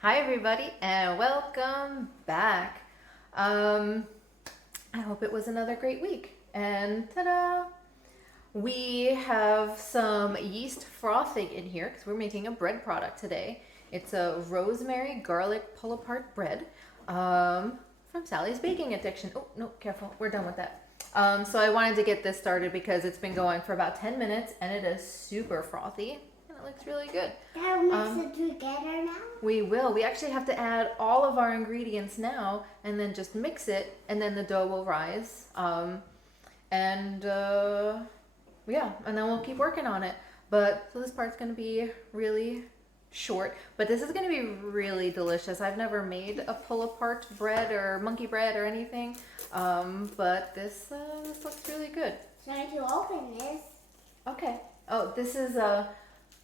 Hi everybody and welcome back. I hope it was another great week. And ta-da! We have some yeast frothing in here because we're making a bread product today. It's a rosemary garlic pull-apart bread from Sally's Baking Addiction. Oh, no, careful. We're done with that. So I wanted to get this started because it's been going for about 10 minutes and it is super frothy. It looks really good. Can we mix it together now? We will. We actually have to add all of our ingredients now and then just mix it and then the dough will rise. Yeah, and then we'll keep working on it. But so this part's going to be really short, but this is going to be really delicious. I've never made a pull apart bread or monkey bread or anything. But this looks really good. Trying to open this. Okay. Oh, this is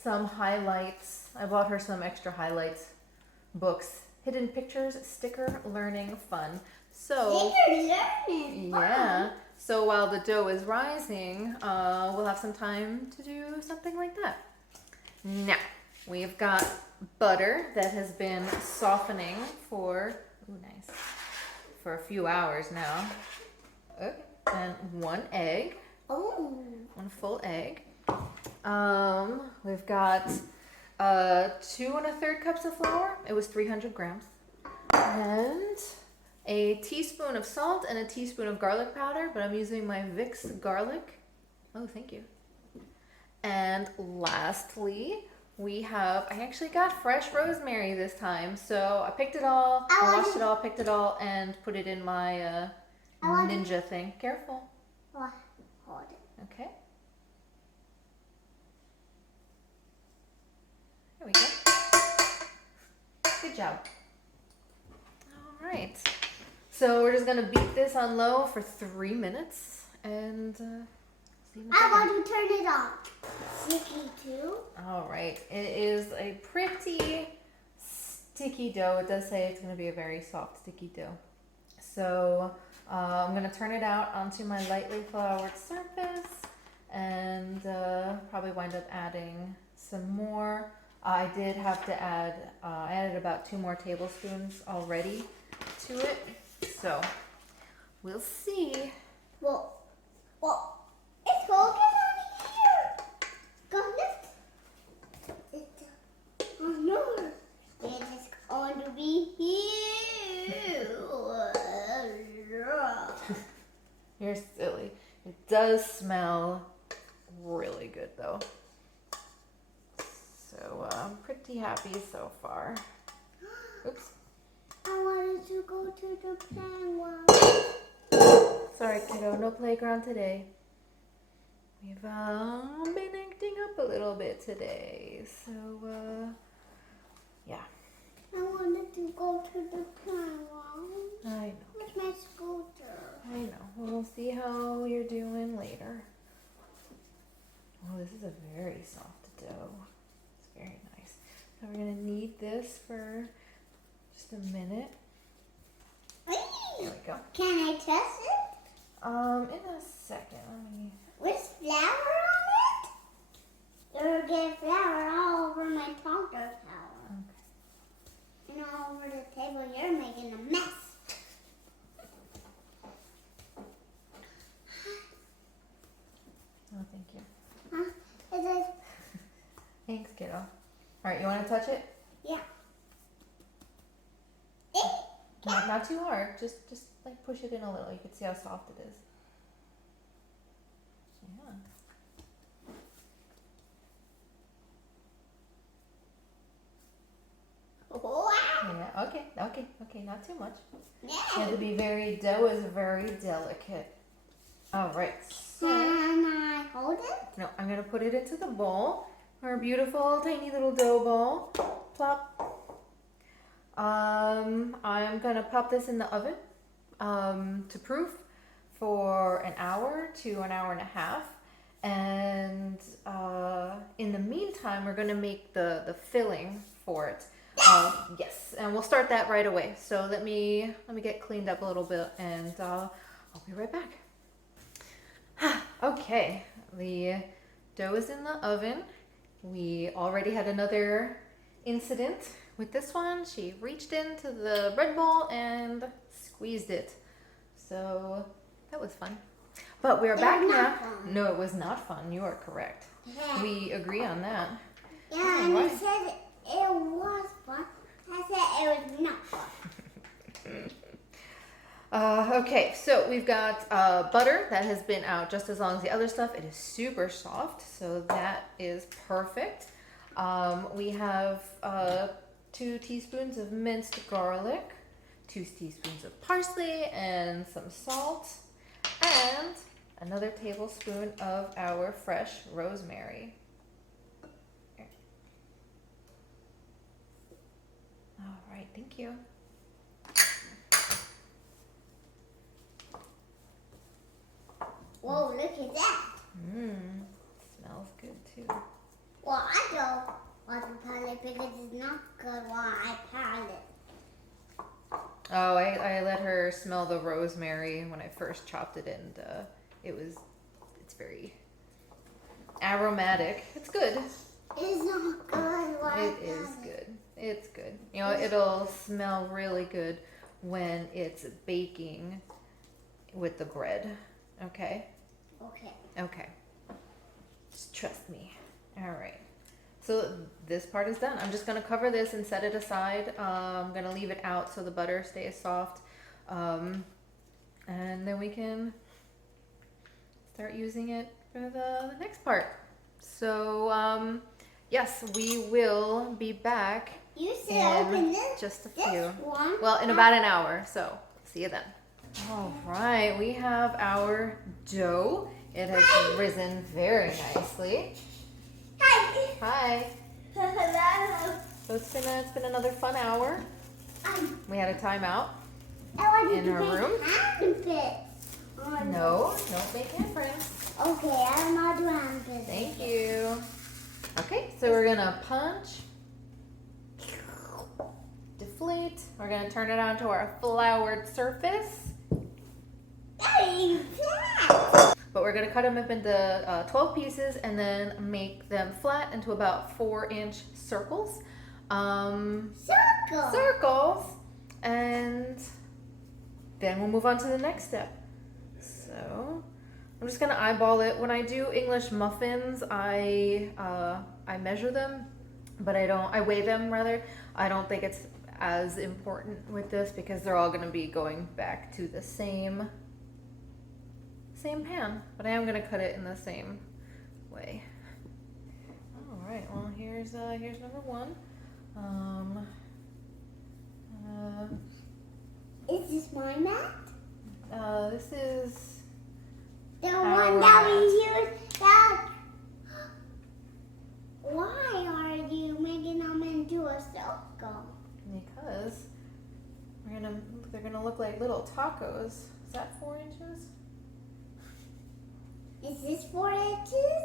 some highlights. I bought her some extra highlights books. Hidden pictures, sticker learning fun. So Sticker learning fun. yeah. So while the dough is rising, we'll have some time to do something like that. Now we've got butter that has been softening for for a few hours now. Okay. And one egg. Oh. One full egg. We've got 2 1/3 cups of flour. It was 300 grams. And a teaspoon of salt and a teaspoon of garlic powder, but I'm using my Vicks garlic. Oh, thank you. And lastly, I actually got fresh rosemary this time. So I picked it all, I washed it all, picked it all, and put it in my ninja thing. Careful. Hold it. Okay. There we go. Good job. All right. So we're just gonna beat this on low for 3 minutes and see what I want to turn it on. Sticky too. All right. It is a pretty sticky dough. It does say it's gonna be a very soft, sticky dough. So I'm gonna turn it out onto my lightly floured surface and probably wind up adding some more. I did have to add, I added about 2 more tablespoons already to it. So we'll see. Well, it's focused on here. Go lift it. Oh no. It is going to be here. You're silly. It does smell really good though. So I'm pretty happy so far. Oops. I wanted to go to the playground. Sorry, kiddo. No playground today. We've been acting up a little bit today. So, yeah. I wanted to go to the playground. I know. With my scooter. I know. We'll see how you're doing later. Oh, this is a very soft dough. It's very nice. Now we're going to knead this for just a minute. There we go. Can I test it? In a second. Let me... With flour on it? You'll get flour all over my taco tower. Okay. And all over the table, you're making a mess. Oh, thank you. Huh? Is it? Thanks, kiddo. All right, you want to touch it? Yeah. Not too hard. Just like push it in a little. You can see how soft it is. Yeah. Wow. Yeah. Okay. Not too much. You have Yeah. to be dough is very delicate. All right. So Can I hold it? no, I'm gonna put it into the bowl. Our beautiful tiny little dough bowl. Plop. I'm gonna pop this in the oven to proof for an hour to an hour and a half. And in the meantime, we're gonna make the filling for it. Yes, and we'll start that right away. So let me get cleaned up a little bit, and I'll be right back. Okay, the dough is in the oven. We already had another incident with this one, she reached into the bread bowl and squeezed it. So that was fun. But we are back now. No, it was not fun. You are correct. Yeah. We agree on that. Yeah, and you said it was fun. I said it was not fun. Okay, so we've got butter that has been out just as long as the other stuff. It is super soft, so that is perfect. We have 2 teaspoons of minced garlic, 2 teaspoons of parsley, and some salt, and another tablespoon of our fresh rosemary. All right, thank you. Whoa, look at that. Smells good too. Well, I don't want to pat it because it's not good while I pat it. Oh, I let her smell the rosemary when I first chopped it, and it's very aromatic. It's good. It's not good while I It is good. It's good. You know, it'll smell really good when it's baking with the bread. Okay? Okay. Okay. Just trust me. All right. So this part is done. I'm just going to cover this and set it aside. I'm going to leave it out so the butter stays soft. And then we can start using it for the next part. So, yes, we will be back You said open in this, just a this few. one. Well, in about an hour. So, see you then. All right, we have our dough. It has risen very nicely. Hi. Hi. Hello. So it's been another fun hour. We had a timeout. I want In to her make room? handprints. Oh, No, don't make handprints. Okay, I'm not doing handprints. Thank you. Okay, so we're gonna punch, deflate. We're gonna turn it onto our floured surface. Hey, flat. But we're gonna cut them up into 12 pieces and then make them flat into about 4-inch circles. Circle. Circles, and then we'll move on to the next step. So I'm just gonna eyeball it. When I do English muffins, I measure them, but I weigh them rather. I don't think it's as important with this because they're all gonna be going back to the same pan, but I am gonna cut it in the same way. All right, well here's number 1. Is this my mat? This is The our one that mat. we used that. Why are you making them into a circle? Because they're gonna look like little tacos. Is that 4 inches? Is this 4 inches?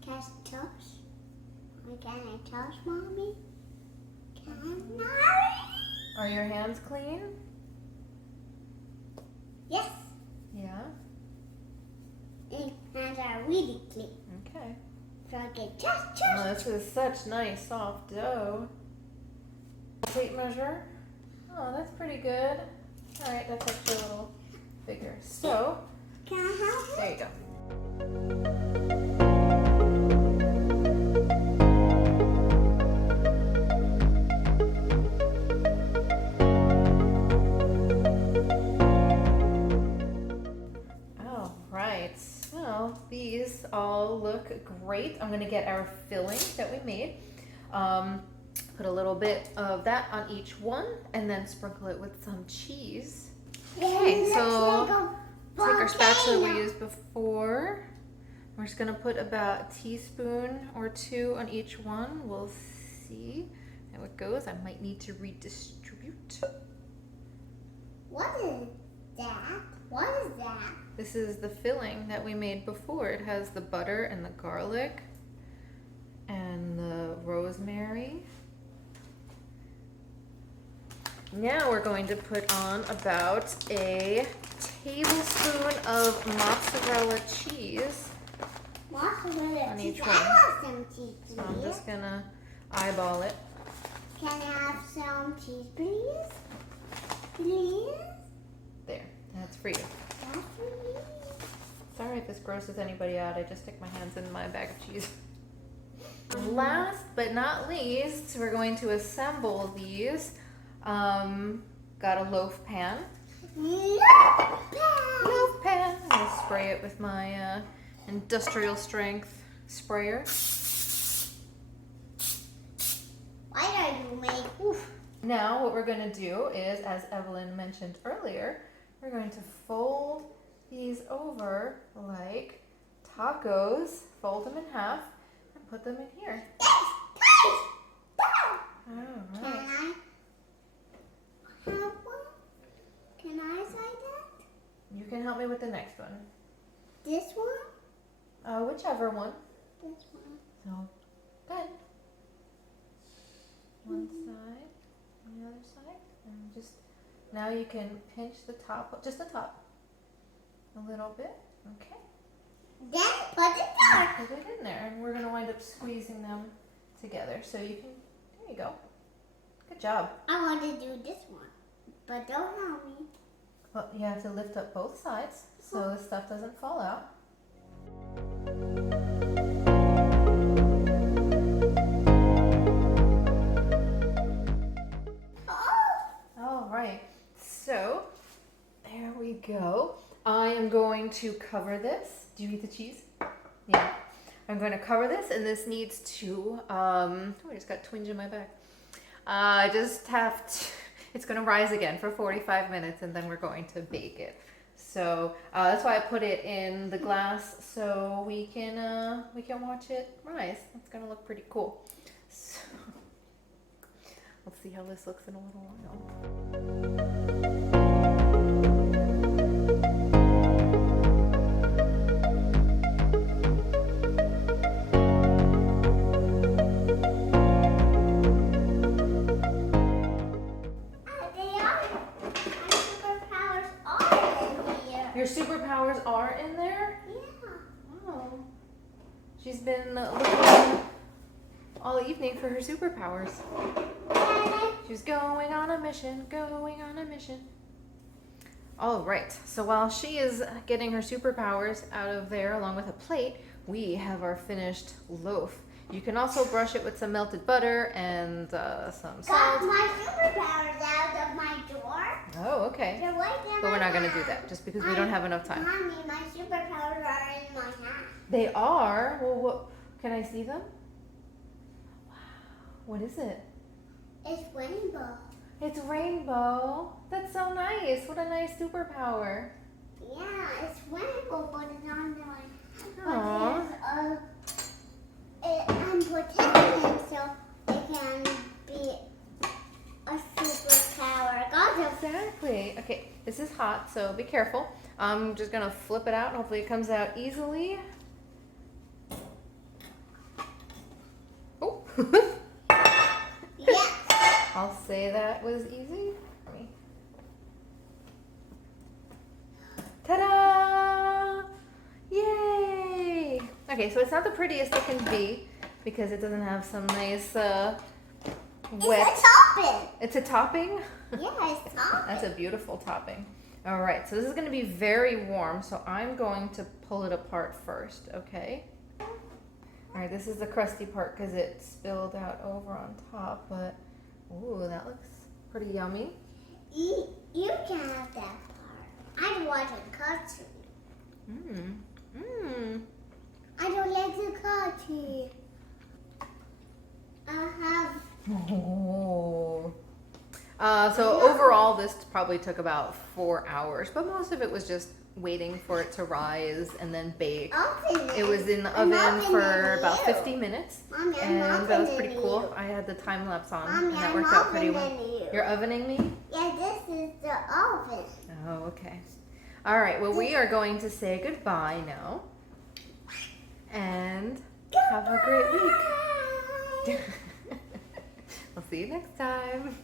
Can I touch? Can I touch, Mommy? Can I? Are your hands clean? Yes. Yeah. And hands are really clean. Okay. So I can touch. Oh, this is such nice soft dough. Tape measure. Oh, that's pretty good. All right, that's actually a little bigger. So Can I help there you go. All right, so these all look great. I'm gonna get our filling that we made. Put a little bit of that on each one and then sprinkle it with some cheese. Okay, so take our spatula we used before. We're just gonna put about a teaspoon or 2 on each one. We'll see how it goes. I might need to redistribute. What is that? What is that? This is the filling that we made before. It has the butter and the garlic and the rosemary. Now we're going to put on about a tablespoon of mozzarella cheese Mozzarella on cheese. each I one. want some cheese, So I'm please. just gonna eyeball it. Can I have some cheese, please? Please? There, that's for you. That's for me. Sorry if this grosses anybody out. I just stick my hands in my bag of cheese. Last but not least, we're going to assemble these. Got a loaf pan. Loaf pan. I'll spray it with my industrial strength sprayer. Why don't you make? Oof. Now what we're going to do is, as Evelyn mentioned earlier, we're going to fold these over like tacos, fold them in half, and put them in here. All Can right. I have one? Can I say that? You can help me with the next one. This one? Whichever one. This one. So, good. One side, and the other side, and just now you can pinch the top, just the top, a little bit. Okay. Then put it there. Put it in there, and we're gonna wind up squeezing them together. So you can. There you go. Good job. I want to do this one, but don't help me. Well, you have to lift up both sides so the stuff doesn't fall out. All right, so there we go. I am going to cover this. Do you eat the cheese? Yeah. I'm going to cover this, and this needs to, oh, I just got twinge in my back. I just have to, it's going to rise again for 45 minutes, and then we're going to bake it. So that's why I put it in the glass so we can watch it rise. It's going to look pretty cool. So we'll see how this looks in a little while. Your superpowers are in there? Yeah. Oh. She's been looking all evening for her superpowers. She's going on a mission, going on a mission. All right, so while she is getting her superpowers out of there along with a plate, we have our finished loaf. You can also brush it with some melted butter and some Got salt. my superpowers out of my drawer. Oh, okay. They're right in But we're my not going to do hand. that just because we don't have enough time. Mommy, my superpowers are in my hand. They are? Well, what? Can I see them? Wow. What is it? It's rainbow. It's rainbow. That's so nice. What a nice superpower. Yeah, it's rainbow, but it's on my Aww. I'm protecting him so it can be a superpower. Got it. Exactly. Okay, this is hot, so be careful. I'm just gonna flip it out. Hopefully, it comes out easily. Oh. Yes. I'll say that was easy for me. Ta-da! Yay! Okay, so it's not the prettiest it can be because it doesn't have some nice wet. It's a topping. It's a topping? Yeah, it's topping. That's a beautiful topping. All right, so this is going to be very warm, so I'm going to pull it apart first, okay? All right, this is the crusty part because it spilled out over on top, but ooh, that looks pretty yummy. You can have that part. I want a cartoon. I don't like the cartoon. I have. Oh. So overall, this probably took about 4 hours, but most of it was just waiting for it to rise and then bake. It was in the oven for about 50 minutes, Mommy, and that was pretty cool. I had the time lapse on, Mommy, and that I'm worked out pretty well. ovening you. You're ovening me? Yeah, this is the oven. Oh, okay. All right, well, we are going to say goodbye now, and have a great week. We'll see you next time.